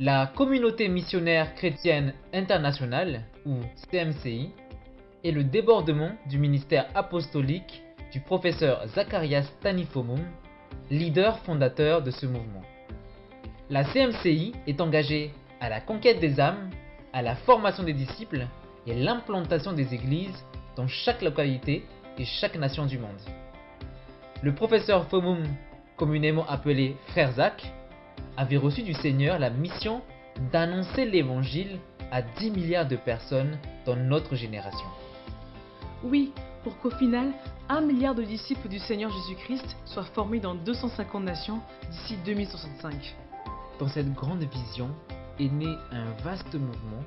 La Communauté missionnaire chrétienne internationale, ou CMCI, est le débordement du ministère apostolique du professeur Zacharias Tanifomum, leader fondateur de ce mouvement. La CMCI est engagée à la conquête des âmes, à la formation des disciples et l'implantation des églises dans chaque localité et chaque nation du monde. Le professeur Fomum, communément appelé Frère Zach, avait reçu du Seigneur la mission d'annoncer l'évangile à 10 milliards de personnes dans notre génération. Oui, pour qu'au final, 1 milliard de disciples du Seigneur Jésus-Christ soient formés dans 250 nations d'ici 2065. Dans cette grande vision est né un vaste mouvement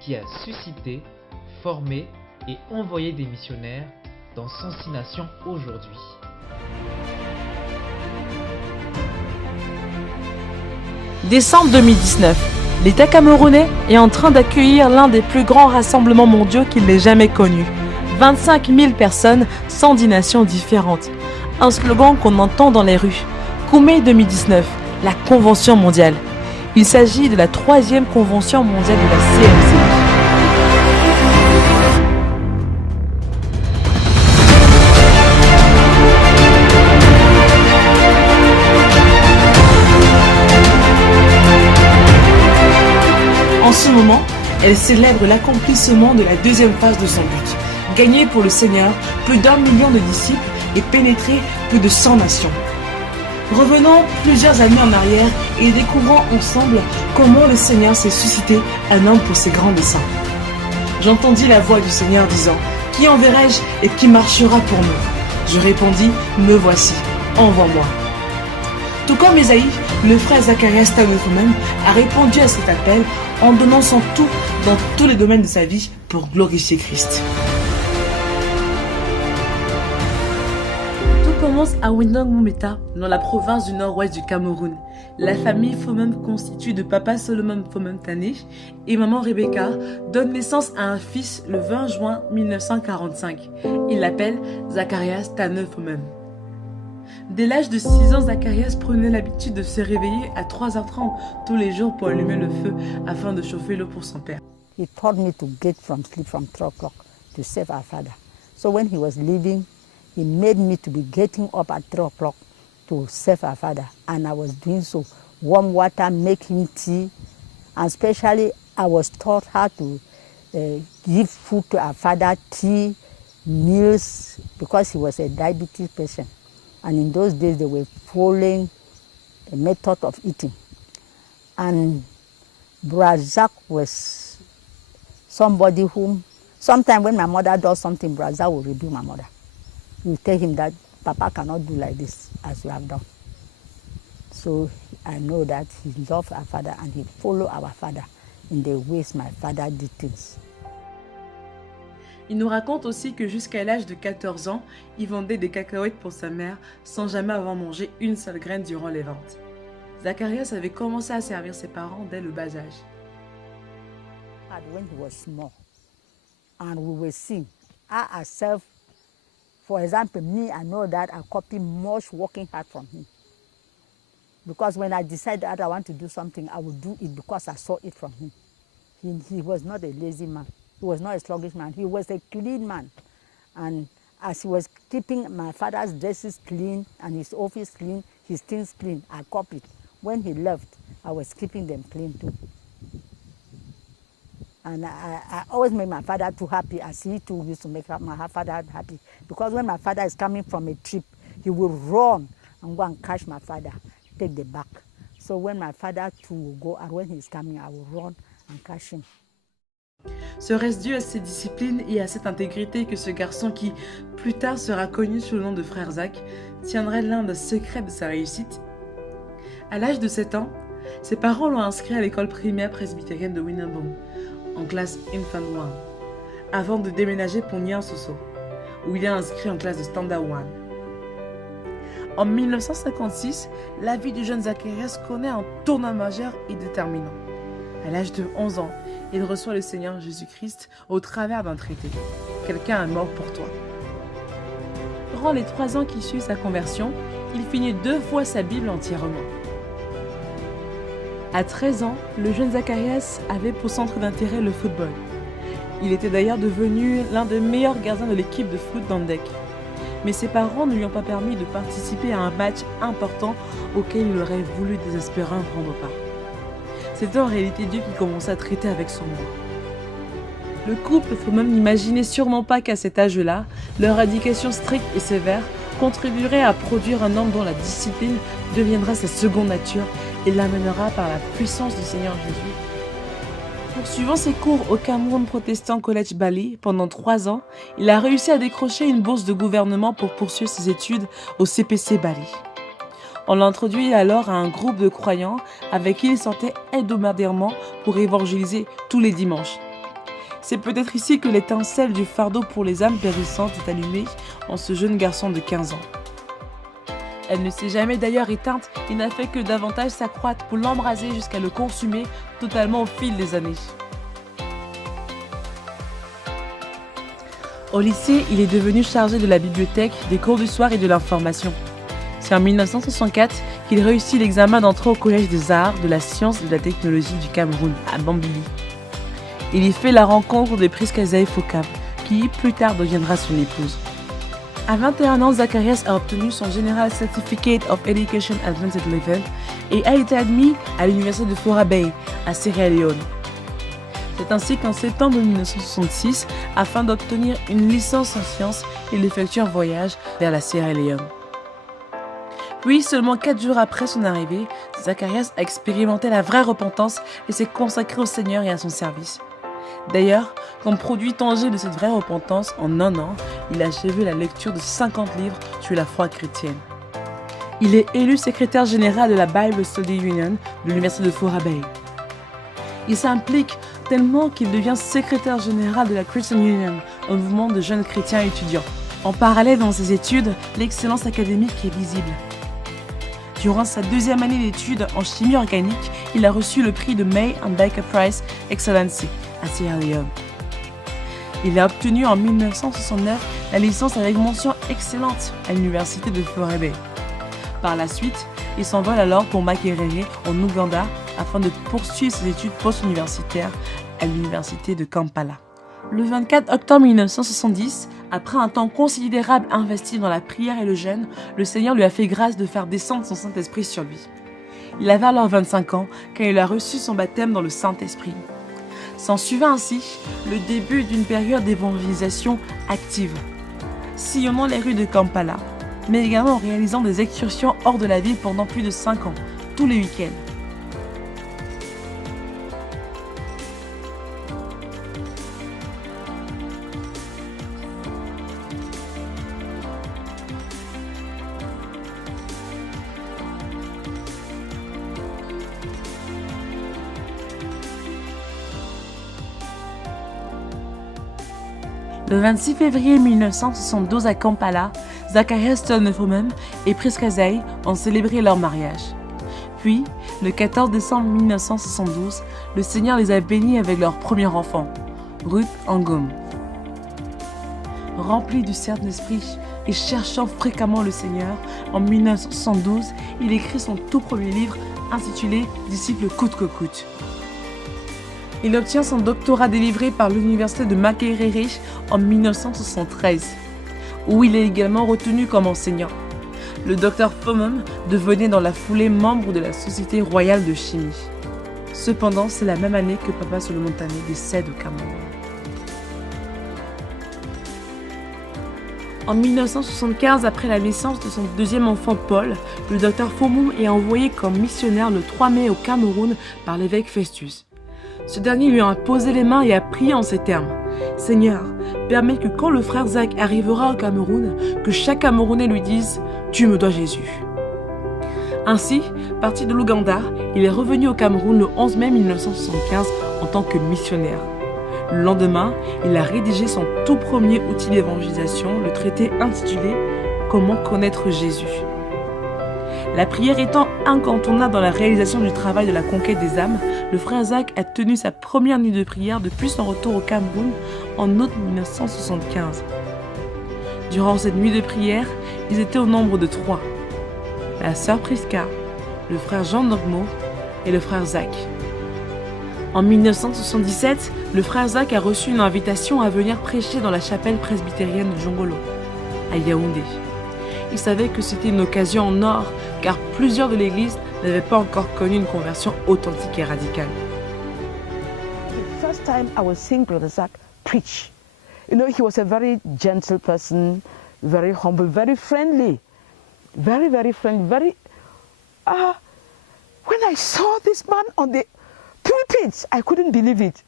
qui a suscité, formé et envoyé des missionnaires dans 106 nations aujourd'hui. Décembre 2019, l'État camerounais est en train d'accueillir l'un des plus grands rassemblements mondiaux qu'il n'ait jamais connu. 25 000 personnes, 110 nations différentes. Un slogan qu'on entend dans les rues. Koumé 2019, la Convention mondiale. Il s'agit de la 3e Convention mondiale de la CMCI. En ce moment, elle célèbre l'accomplissement de la 2e phase de son but. Gagner pour le Seigneur plus d'1 million de disciples et pénétrer plus de 100 nations. Revenons plusieurs années en arrière et découvrons ensemble comment le Seigneur s'est suscité un homme pour ses grands desseins. J'entendis la voix du Seigneur disant « Qui enverrai-je et qui marchera pour nous ?» Je répondis « Me voici, envoie-moi ». Tout comme Ésaïe, le frère Zacharias Tanifomum a répondu à cet appel en donnant son tout dans tous les domaines de sa vie pour glorifier Christ. Tout commence à Windhoek Moumeta, dans la province du nord-ouest du Cameroun. La famille Fomum, constituée de papa Solomon Fomum Tane et maman Rebecca, donne naissance à un fils le 20 juin 1945. Il l'appelle Zacharias Tanifomum. Dès l'âge de 6 ans, Zacharias prenait l'habitude de se réveiller à 3h30 tous les jours pour allumer le feu afin de chauffer l'eau pour son père. He taught me to get from sleep from 3 o'clock to serve our father. So when he was leaving, he made me to be getting up at 3 o'clock to serve our father. And I was doing so. Warm water, making tea. And especially I was taught how to give food to our father, tea, meals, because he was a diabetes patient. And in those days, they were following a method of eating. And Brazak was somebody whom, sometimes when my mother does something, Brazak will rebuke my mother. He will tell him that Papa cannot do like this as you have done. So I know that he loved our father and he followed our father in the ways my father did things. Il nous raconte aussi que jusqu'à l'âge de 14 ans, il vendait des cacahuètes pour sa mère sans jamais avoir mangé une seule graine durant les ventes. Zacharias avait commencé à servir ses parents dès le bas âge. When he was small, and we will sing, I ourselves, for example, me, I know that I copy much working hard from him. Because when I decide that I want to do something, I will do it because I saw it from him. He was not a lazy man. He was not a sluggish man. He was a clean man. And as he was keeping my father's dresses clean and his office clean, his things clean, I copied. When he left, I was keeping them clean too. And I always made my father too happy, as he too used to make my father happy. Because when my father is coming from a trip, he will run and go and catch my father, take the bag. So when my father too will go, and when he's coming, I will run and catch him. Serait-ce dû à ses disciplines et à cette intégrité que ce garçon qui, plus tard, sera connu sous le nom de Frère Zach, tiendrait l'un des secrets de sa réussite? À l'âge de 7 ans, ses parents l'ont inscrit à l'école primaire presbytérienne de Winnenboom, en classe Infant 1, avant de déménager pour Niansoso, où il est inscrit en classe de Standard 1. En 1956, la vie du jeune Zacharias connaît un tournant majeur et déterminant. À l'âge de 11 ans, il reçoit le Seigneur Jésus-Christ au travers d'un traité. Quelqu'un est mort pour toi. Durant les 3 ans qui suivent sa conversion, il finit 2 fois sa Bible entièrement. À 13 ans, le jeune Zacharias avait pour centre d'intérêt le football. Il était d'ailleurs devenu l'un des meilleurs gardiens de l'équipe de foot d'Andek. Mais ses parents ne lui ont pas permis de participer à un match important auquel il aurait voulu désespérément prendre part. C'était en réalité Dieu qui commençait à traiter avec son moi. Le couple Fomum n'imaginait sûrement pas qu'à cet âge-là, leur éducation stricte et sévère contribuerait à produire un homme dont la discipline deviendra sa seconde nature et l'amènera par la puissance du Seigneur Jésus. Poursuivant ses cours au Cameroun Protestant College Bali pendant 3 ans, il a réussi à décrocher une bourse de gouvernement pour poursuivre ses études au CPC Bali. On l'introduit alors à un groupe de croyants avec qui il sortait hebdomadairement pour évangéliser tous les dimanches. C'est peut-être ici que l'étincelle du fardeau pour les âmes périssantes est allumée en ce jeune garçon de 15 ans. Elle ne s'est jamais d'ailleurs éteinte et n'a fait que davantage s'accroître pour l'embraser jusqu'à le consumer totalement au fil des années. Au lycée, il est devenu chargé de la bibliothèque, des cours du soir et de l'information. C'est en 1964 qu'il réussit l'examen d'entrée au Collège des Arts, de la Science et de la Technologie du Cameroun, à Bambili. Il y fait la rencontre de Priskazaï Fokab, qui plus tard deviendra son épouse. À 21 ans, Zacharias a obtenu son General Certificate of Education Advanced Level et a été admis à l'université de Fora Bay, à Sierra Leone. C'est ainsi qu'en septembre 1966, afin d'obtenir une licence en sciences, il effectue un voyage vers la Sierra Leone. Puis, seulement 4 jours après son arrivée, Zacharias a expérimenté la vraie repentance et s'est consacré au Seigneur et à son service. D'ailleurs, comme produit tangible de cette vraie repentance, en 1 an, il a achevé la lecture de 50 livres sur la foi chrétienne. Il est élu secrétaire général de la Bible Study Union de l'université de Fora Bay. Il s'implique tellement qu'il devient secrétaire général de la Christian Union, un mouvement de jeunes chrétiens étudiants. En parallèle dans ses études, l'excellence académique est visible. Durant sa 2e année d'études en chimie organique, il a reçu le prix de May and Baker Prize Excellency à Sierra Leone. Il a obtenu en 1969 la licence avec mention excellente à l'université de Fora Bay. Par la suite, il s'envole alors pour Makerere en Ouganda afin de poursuivre ses études post-universitaires à l'université de Kampala. Le 24 octobre 1970, après un temps considérable investi dans la prière et le jeûne, le Seigneur lui a fait grâce de faire descendre son Saint-Esprit sur lui. Il avait alors 25 ans quand il a reçu son baptême dans le Saint-Esprit. S'ensuivait ainsi le début d'une période d'évangélisation active, sillonnant les rues de Kampala, mais également en réalisant des excursions hors de la ville pendant plus de 5 ans, tous les week-ends. Le 26 février 1972 à Kampala, Zacharias Fomum et Priskazaï ont célébré leur mariage. Puis, le 14 décembre 1972, le Seigneur les a bénis avec leur premier enfant, Ruth Angom. Rempli du Saint-Esprit et cherchant fréquemment le Seigneur, en 1972, il écrit son tout premier livre intitulé « Disciple coûte que coûte ». Il obtient son doctorat délivré par l'université de Makerere en 1973, où il est également retenu comme enseignant. Le docteur Fomum devenait dans la foulée membre de la Société royale de chimie. Cependant, c'est la même année que Papa Solomontané décède au Cameroun. En 1975, après la naissance de son 2e enfant Paul, le docteur Fomum est envoyé comme missionnaire le 3 mai au Cameroun par l'évêque Festus. Ce dernier lui a imposé les mains et a prié en ces termes. « Seigneur, permets que quand le frère Zach arrivera au Cameroun, que chaque Camerounais lui dise « Tu me dois Jésus ». Ainsi, parti de l'Ouganda, il est revenu au Cameroun le 11 mai 1975 en tant que missionnaire. Le lendemain, il a rédigé son tout premier outil d'évangélisation, le traité intitulé « Comment connaître Jésus ». La prière étant incontournable dans la réalisation du travail de la conquête des âmes, le frère Zach a tenu sa première nuit de prière depuis son retour au Cameroun en août 1975. Durant cette nuit de prière, ils étaient au nombre de 3. La sœur Priska, le frère Jean Nogmo et le frère Zach. En 1977, le frère Zach a reçu une invitation à venir prêcher dans la chapelle presbytérienne de Jongolo, à Yaoundé. Il savait que c'était une occasion en or, car plusieurs de l'église n'avaient pas encore connu une conversion authentique et radicale. The first time I was seeing Brother Zach preach, you know, he was a very gentle person, very humble, very friendly, very, very friendly, very... when I saw this man on the pulpit, I couldn't believe it.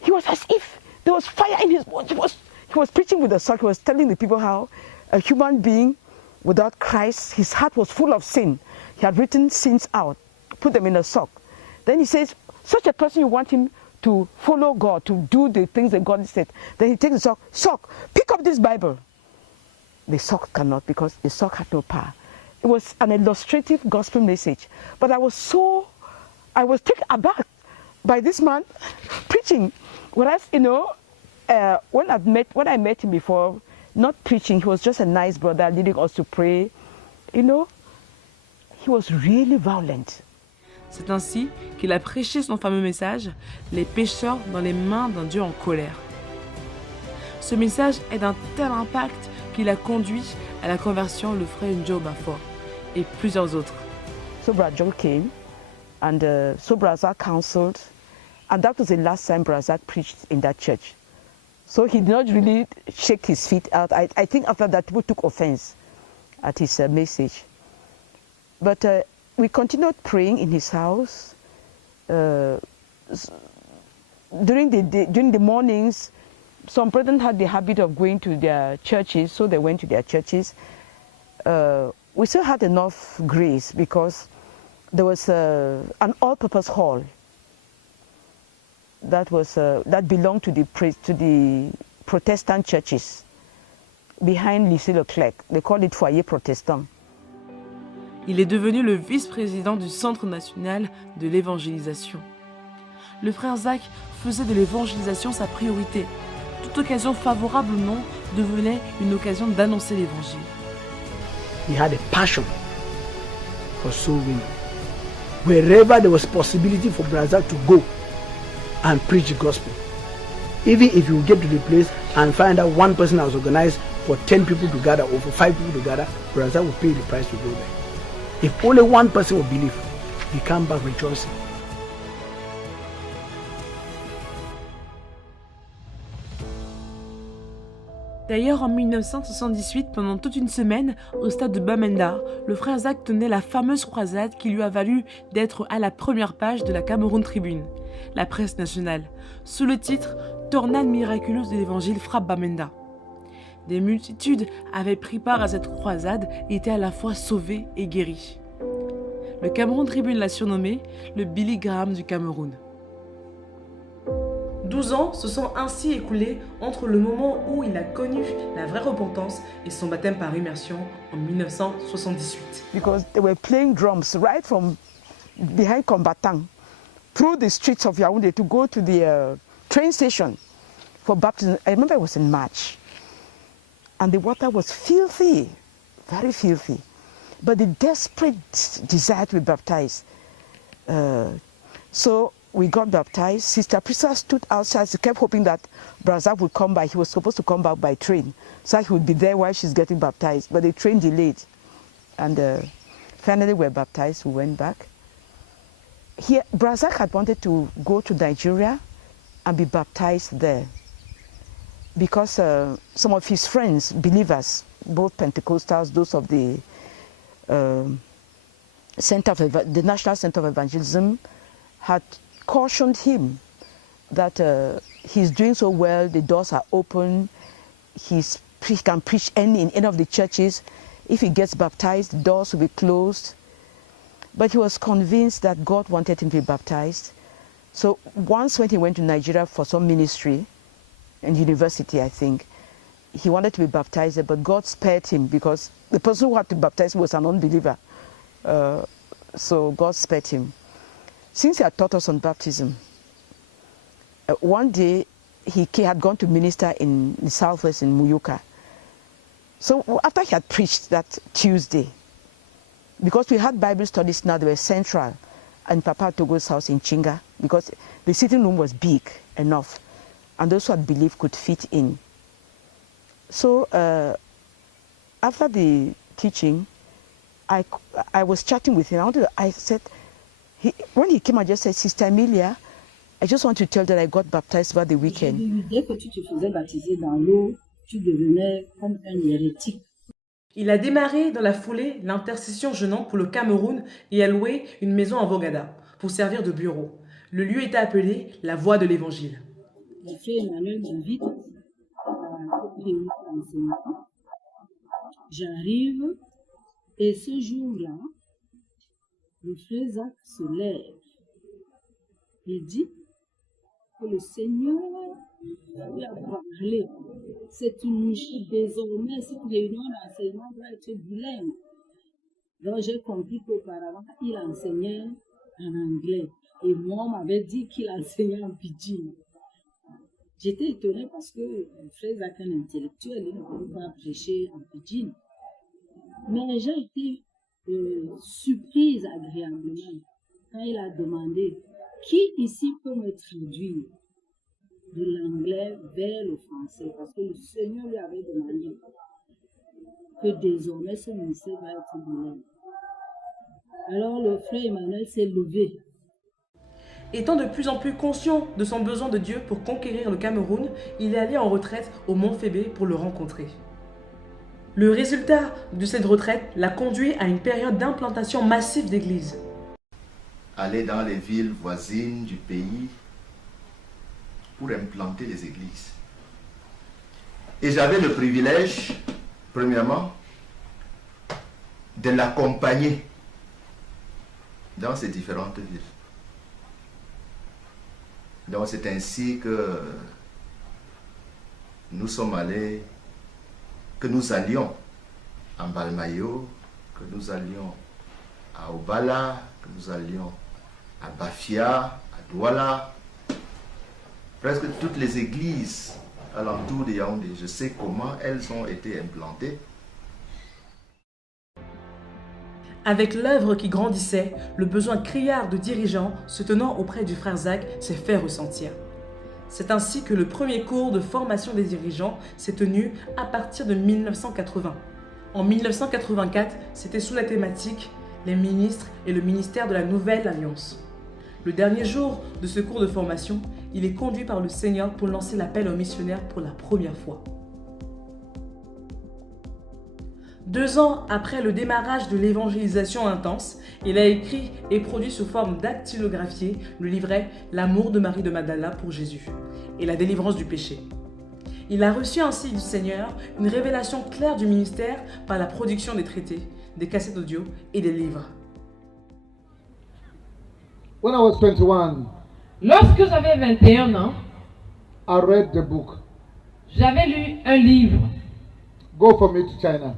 He was as if there was fire in his body. He was preaching with a sock. He was telling the people how a human being without Christ, his heart was full of sin. He had written sins out, put them in a sock. Then he says, such a person, you want him to follow God, to do the things that God said. Then he takes the sock, pick up this Bible. The sock cannot, because the sock had no power. It was an illustrative gospel message. But I was taken aback by this man preaching. Whereas, you know, when I met him before, not preaching, he was just a nice brother leading us to pray. You know, he was really violent. C'est ainsi qu'il a prêché son fameux message, les pécheurs dans les mains d'un Dieu en colère. Ce message est d'un tel impact qu'il a conduit à la conversion le frère Njo Bafor et plusieurs autres. So Brother Joe came, and so Brother Zach counseled, and that was the last time Brother Zach preached in that church. So he did not really shake his feet out. I think after that people took offense at his message. But we continued praying in his house. During the mornings, some brethren had the habit of going to their churches, so they went to their churches. We still had enough grace because there was an all-purpose hall that belonged to the Protestant churches behind Lycée Leclerc. They called it Foyer Protestant. Il est devenu le vice-président du Centre national de l'évangélisation. Le frère Zach faisait de l'évangélisation sa priorité. Toute occasion favorable ou non devenait une occasion d'annoncer l'évangile. He had a passion for soul winning. Wherever there was possibility for Brother Zach to go and preach the gospel, even if you get to the place and find out one person has organized for 10 people to gather or for 5 people to gather, Brother Zach will pay the price to go there. If only one person will believe, he come back rejoicing. D'ailleurs, en 1978, pendant toute une semaine, au stade de Bamenda, le frère Zach tenait la fameuse croisade qui lui a valu d'être à la première page de la Cameroun Tribune, la presse nationale, sous le titre « Tornade miraculeuse de l'évangile frappe Bamenda ». Des multitudes avaient pris part à cette croisade et étaient à la fois sauvées et guéries. Le Cameroun Tribune l'a surnommé le Billy Graham du Cameroun. 12 ans se sont ainsi écoulés entre le moment où il a connu la vraie repentance et son baptême par immersion en 1978. Because they were playing drums right from behind Combatang through the streets of Yaoundé to go to the train station for baptism. I remember it was in March. And the water was filthy, very filthy. But the desperate desire to be baptized. So we got baptized. Sister Prisa stood outside. She kept hoping that Brother Zach would come by. He was supposed to come back by train. So he would be there while she's getting baptized. But the train delayed. And finally we were baptized. We went back. Here, Brother Zach had wanted to go to Nigeria and be baptized there, because some of his friends, believers, both Pentecostals, those of the National Center of Evangelism, had cautioned him that he's doing so well, the doors are open, he can preach in any of the churches. If he gets baptized, the doors will be closed. But he was convinced that God wanted him to be baptized. So once when he went to Nigeria for some ministry, in university, I think, he wanted to be baptized, but God spared him because the person who had to baptize him was an unbeliever. So God spared him. Since he had taught us on baptism, one day he had gone to minister in the southwest in Muyuka. So after he had preached that Tuesday, because we had Bible studies now, they were central, in Papa Togo's house in Chinga because the sitting room was big enough and those who had believed could fit in. So after the teaching, I was chatting with him. I said, when he came, I just said, Sister Emilia, I just want to tell that I got baptized over the weekend. Dès que tu te faisais baptiser dans l'eau, tu devenais comme un hérétique. Il a démarré dans la foulée l'intercession jeûnant pour le Cameroun et a loué une maison à Vogada pour servir de bureau. Le lieu était appelé la Voie de l'Évangile. Le frère Emmanuel m'invite à réunir l'enseignement. J'arrive et ce jour-là, le frère Zach se lève. Il dit que le Seigneur lui a parlé. C'est une désormais, cette réunion d'enseignement doit être bilingue. Donc j'ai compris qu'auparavant, il enseignait en anglais. Et moi, on m'avait dit qu'il enseignait en pidgin. J'étais étonnée parce que le frère Zach est un intellectuel, il ne pouvait pas prêcher en pidgin. Mais j'ai été surprise agréablement quand il a demandé qui ici peut me traduire de l'anglais vers le français, parce que le Seigneur lui avait demandé que désormais ce ministère va être bilingue. Alors le frère Emmanuel s'est levé. Étant de plus en plus conscient de son besoin de Dieu pour conquérir le Cameroun, il est allé en retraite au Mont Fébé pour le rencontrer. Le résultat de cette retraite l'a conduit à une période d'implantation massive d'églises. Aller dans les villes voisines du pays pour implanter les églises. Et j'avais le privilège, premièrement, de l'accompagner dans ces différentes villes. Donc c'est ainsi que nous sommes allés, que nous allions en Balmayo, que nous allions à Obala, que nous allions à Bafia, à Douala, presque toutes les églises alentour de Yaoundé. Je sais comment elles ont été implantées. Avec l'œuvre qui grandissait, le besoin criard de dirigeants se tenant auprès du frère Zach s'est fait ressentir. C'est ainsi que le premier cours de formation des dirigeants s'est tenu à partir de 1980. En 1984, c'était sous la thématique « Les ministres et le ministère de la Nouvelle Alliance ». Le dernier jour de ce cours de formation, il est conduit par le Seigneur pour lancer l'appel aux missionnaires pour la première fois. 2 ans après le démarrage de l'évangélisation intense, il a écrit et produit sous forme dactylographiée le livret « L'amour de Marie de Magdala pour Jésus » et la délivrance du péché. Il a reçu ainsi du Seigneur une révélation claire du ministère par la production des traités, des cassettes audio et des livres. When I was 21, lorsque j'avais 21 ans, I read the book, j'avais lu un livre, Go For Me to China.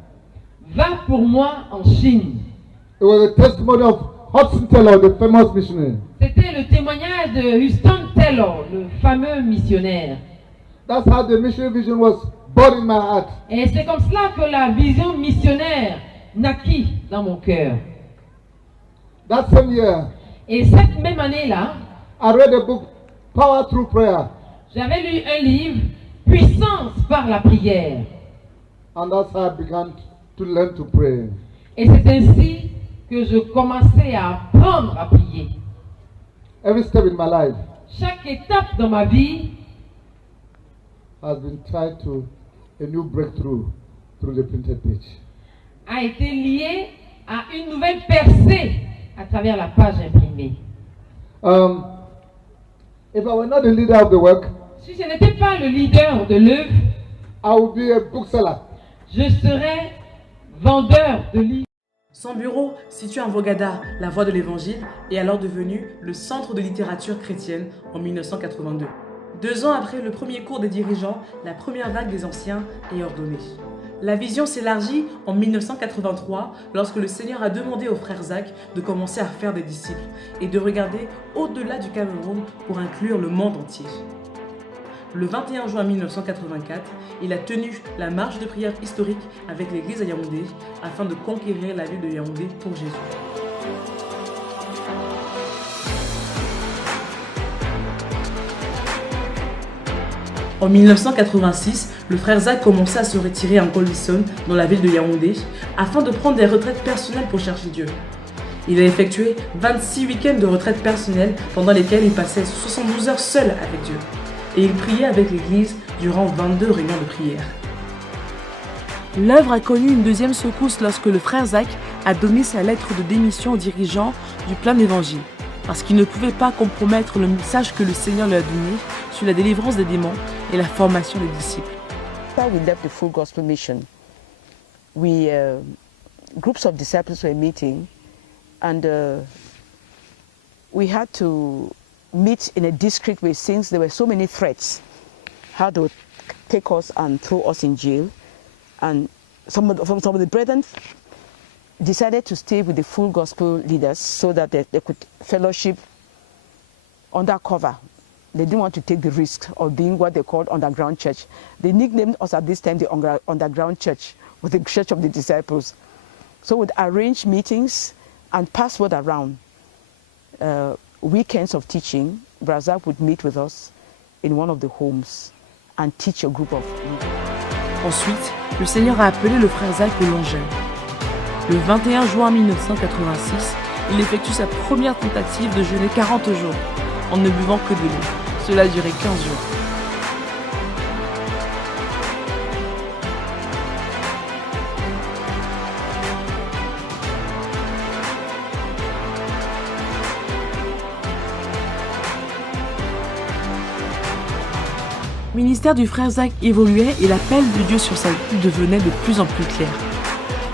Va pour moi en Chine. It was a testimony of Hudson Taylor, the famous missionary. C'était le témoignage de Hudson Taylor, le fameux missionnaire. That's how the missionary vision was born in my heart. Et c'est comme cela que la vision missionnaire naquit dans mon cœur. That same year, Et cette même année-là, I read a book, Power Through Prayer. j'avais lu un livre, Puissance par la prière. And that's how I began to learn to pray. Et c'est ainsi que je commençais à apprendre à prier. Every step in my life Chaque étape dans ma vie has been tied to a new breakthrough through the printed page. a été liée à une nouvelle percée à travers la page imprimée. If I were not the leader of the work, Si je n'étais pas le leader de l'œuvre, I would be a bookseller. je serais vendeur de livres. Son bureau, situé en Vogada, la Voie de l'Évangile, est alors devenu le Centre de littérature chrétienne en 1982. 2 ans après le premier cours des dirigeants, la première vague des anciens est ordonnée. La vision s'élargit en 1983 lorsque le Seigneur a demandé au frère Zach de commencer à faire des disciples et de regarder au-delà du Cameroun pour inclure le monde entier. Le 21 juin 1984, il a tenu la marche de prière historique avec l'église à Yaoundé afin de conquérir la ville de Yaoundé pour Jésus. En 1986, le frère Zach commença à se retirer en Collison, dans la ville de Yaoundé, afin de prendre des retraites personnelles pour chercher Dieu. Il a effectué 26 week-ends de retraite personnelle pendant lesquels il passait 72 heures seul avec Dieu. Et il priait avec l'Église durant 22 réunions de prière. L'œuvre a connu une deuxième secousse lorsque le frère Zach a donné sa lettre de démission aux dirigeants du plein évangile, parce qu'il ne pouvait pas compromettre le message que le Seigneur lui a donné sur la délivrance des démons et la formation des disciples. After we left the Full Gospel Mission, groups of disciples were meeting, and we had to meet in a discreet way since there were so many threats, how they would take us and throw us in jail. And some of the brethren decided to stay with the Full Gospel leaders so that they could fellowship undercover. They didn't want to take the risk of being what they called underground church. They nicknamed us at this time the underground church, or the church of the disciples. So we'd arrange meetings and pass word around. Weekends of teaching, Brazak would meet with us in one of the homes and teach a group of people. Ensuite, le Seigneur a appelé le frère Zach au Longin. Le 21 juin 1986, il effectue sa première tentative de jeûner 40 jours, en ne buvant que de l'eau. Cela a duré 15 jours. Le ministère du frère Zach évoluait et l'appel de Dieu sur sa vie devenait de plus en plus clair.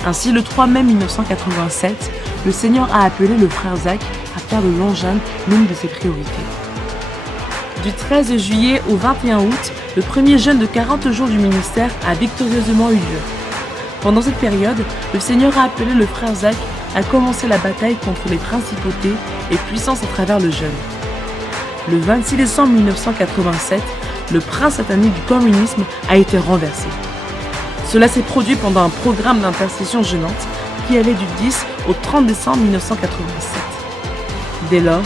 Ainsi, le 3 mai 1987, le Seigneur a appelé le frère Zach à faire de Longin l'une de ses priorités. Du 13 juillet au 21 août, le premier jeûne de 40 jours du ministère a victorieusement eu lieu. Pendant cette période, le Seigneur a appelé le frère Zach à commencer la bataille contre les principautés et puissances à travers le jeûne. Le 26 décembre 1987, le prince satanique du communisme a été renversé. Cela s'est produit pendant un programme d'intercession jeûnante qui allait du 10 au 30 décembre 1987. Dès lors,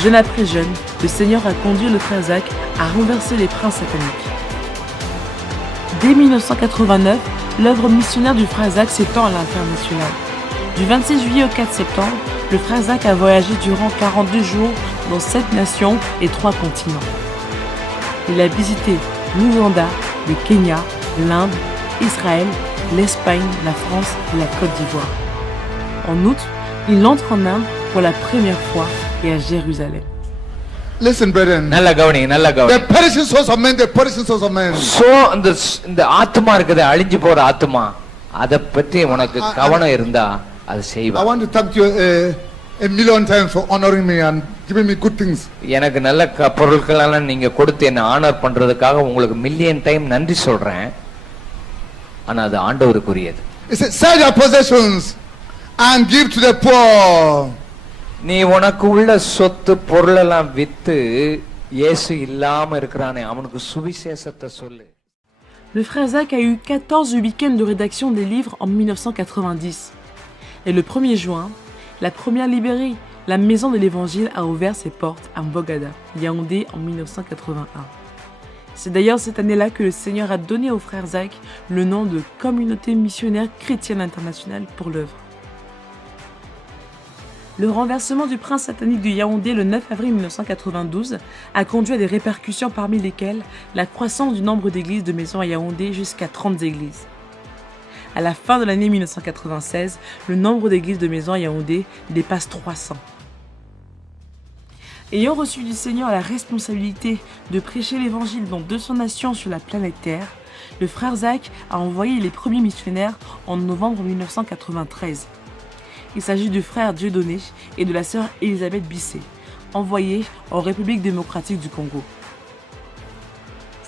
jeûne après jeûne, le Seigneur a conduit le frère Zach à renverser les princes sataniques. Dès 1989, l'œuvre missionnaire du frère Zach s'étend à l'international. Du 26 juillet au 4 septembre, le frère Zach a voyagé durant 42 jours dans 7 nations et 3 continents. Il a visité l'Ouganda, le Kenya, l'Inde, Israël, l'Espagne, la France et la Côte d'Ivoire. En août, il entre en Inde pour la première fois et à Jérusalem. Listen, brethren. The perishing souls of men, the perishing souls of men. So இந்த ஆத்மா இருக்குது அழிஞ்சு போற ஆத்மா அத பத்தி உனக்கு கவனம் இருந்தா அது செய்வா. I want to thank you a million times for honoring me and giving me good things. எனக்கு நல்ல பொருட்கள் எல்லாம் நீங்க கொடுத்து என்ன ஆனர் பண்றதுக்காக உங்களுக்கு மில்லியன் டைம் நன்றி சொல்றேன். ஆனா அது ஆண்டவருக்குரியது. It says, sell your possessions and give to the poor. நீ உனக்கு உள்ள சொத்து பொருள் எல்லாம் வித்து இயேசு இல்லாம இருக்கறானே அவனுக்கு சுவிசேஷத்தை சொல்லு. Le frère Zach a eu 14 week-ends de rédaction des livres en 1990. Et le 1er juin, la première librairie, la Maison de l'Évangile, a ouvert ses portes à Mbogada, Yaoundé, en 1981. C'est d'ailleurs cette année-là que le Seigneur a donné au frère Zach le nom de Communauté missionnaire chrétienne internationale pour l'œuvre. Le renversement du prince satanique de Yaoundé le 9 avril 1992 a conduit à des répercussions parmi lesquelles la croissance du nombre d'églises de maison à Yaoundé jusqu'à 30 églises. À la fin de l'année 1996, le nombre d'églises de maison à Yaoundé dépasse 300. Ayant reçu du Seigneur la responsabilité de prêcher l'évangile dans 200 nations sur la planète Terre, le frère Zach a envoyé les premiers missionnaires en novembre 1993. Il s'agit du frère Dieudonné et de la sœur Elisabeth Bissé, envoyés en République démocratique du Congo.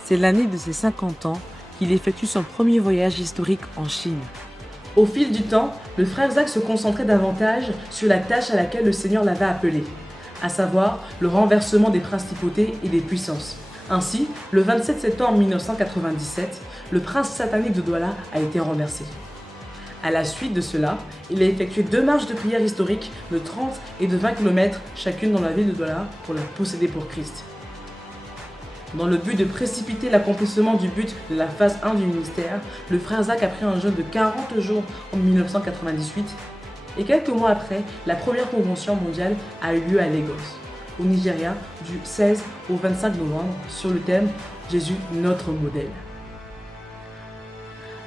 C'est l'année de ses 50 ans qu'il effectue son premier voyage historique en Chine. Au fil du temps, le frère Zach se concentrait davantage sur la tâche à laquelle le Seigneur l'avait appelé, à savoir le renversement des principautés et des puissances. Ainsi, le 27 septembre 1997, le prince satanique de Douala a été renversé. À la suite de cela, il a effectué 2 marches de prière historiques de 30 et de 20 km chacune dans la ville de Douala pour la posséder pour Christ. Dans le but de précipiter l'accomplissement du but de la phase 1 du ministère, le frère Zach a pris un jeûne de 40 jours en 1998 et quelques mois après, la première convention mondiale a eu lieu à Lagos, au Nigeria, du 16 au 25 novembre sur le thème « Jésus, notre modèle ».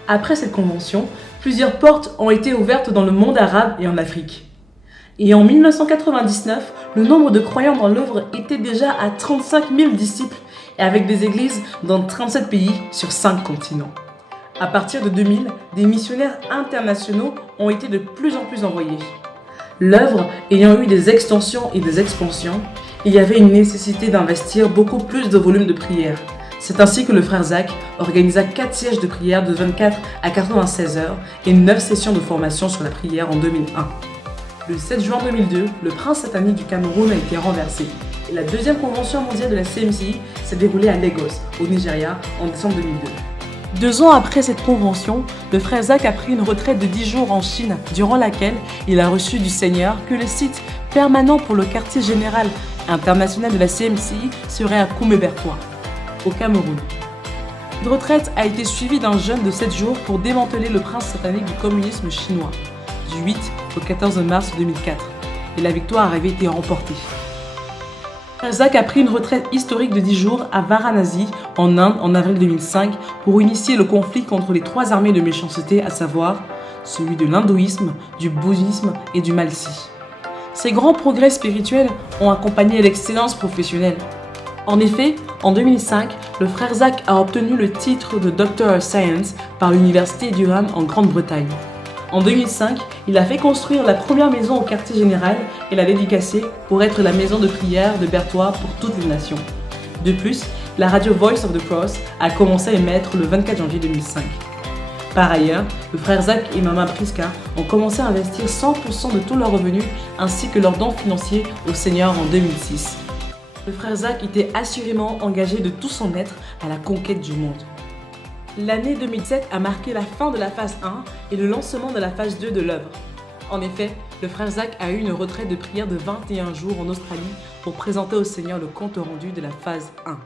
Après cette convention, plusieurs portes ont été ouvertes dans le monde arabe et en Afrique. Et en 1999, le nombre de croyants dans l'œuvre était déjà à 35 000 disciples et avec des églises dans 37 pays sur 5 continents. À partir de 2000, des missionnaires internationaux ont été de plus en plus envoyés. L'œuvre ayant eu des extensions et des expansions, il y avait une nécessité d'investir beaucoup plus de volume de prière. C'est ainsi que le frère Zach organisa 4 sièges de prière de 24 à 96 heures et 9 sessions de formation sur la prière en 2001. Le 7 juin 2002, le prince satanique du Cameroun a été renversé. Et la deuxième convention mondiale de la CMCI s'est déroulée à Lagos, au Nigeria, en décembre 2002. 2 ans après cette convention, le frère Zach a pris une retraite de 10 jours en Chine, durant laquelle il a reçu du Seigneur que le site permanent pour le quartier général international de la CMCI serait à Koumé-Bertois, au Cameroun. Une retraite a été suivie d'un jeûne de 7 jours pour démanteler le prince satanique du communisme chinois, du 8 au 14 mars 2004, et la victoire avait été remportée. Zach a pris une retraite historique de 10 jours à Varanasi, en Inde, en avril 2005, pour initier le conflit contre les 3 armées de méchanceté, à savoir celui de l'hindouisme, du bouddhisme et du malsi. Ces grands progrès spirituels ont accompagné l'excellence professionnelle. En effet, en 2005, le frère Zach a obtenu le titre de Doctor of Science par l'université Durham en Grande-Bretagne. En 2005, il a fait construire la première maison au quartier général et l'a dédicacée pour être la maison de prière de Bertois pour toutes les nations. De plus, la radio Voice of the Cross a commencé à émettre le 24 janvier 2005. Par ailleurs, le frère Zach et Maman Priska ont commencé à investir 100% de tous leurs revenus ainsi que leurs dons financiers au Seigneur en 2006. Le frère Zach était assurément engagé de tout son être à la conquête du monde. L'année 2007 a marqué la fin de la phase 1 et le lancement de la phase 2 de l'œuvre. En effet, le frère Zach a eu une retraite de prière de 21 jours en Australie pour présenter au Seigneur le compte rendu de la phase 1.